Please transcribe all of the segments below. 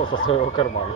достал со своего кармана.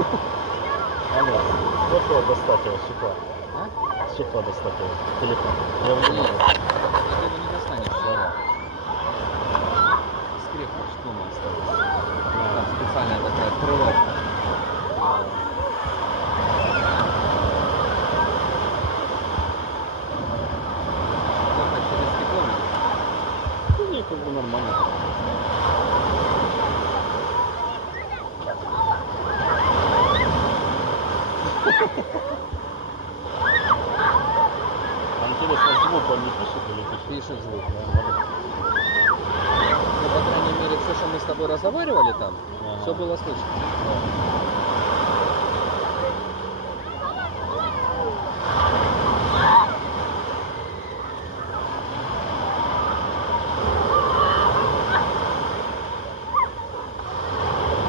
Алло, вот его достать его, стекла. А? Стекло достать его, телефон. Я его не могу. Ты его не достанешь. Да. Скрепка дома осталась. Там специальная такая крылышка. Только через стекло. Ну, не, как бы нормально. Интересно, звук он не пишет или пишет? Пишет звук. Да, Ну, по крайней мере, все, что мы с тобой разговаривали там, Ага. все было слышно.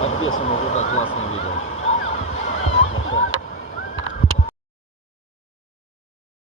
От беса могу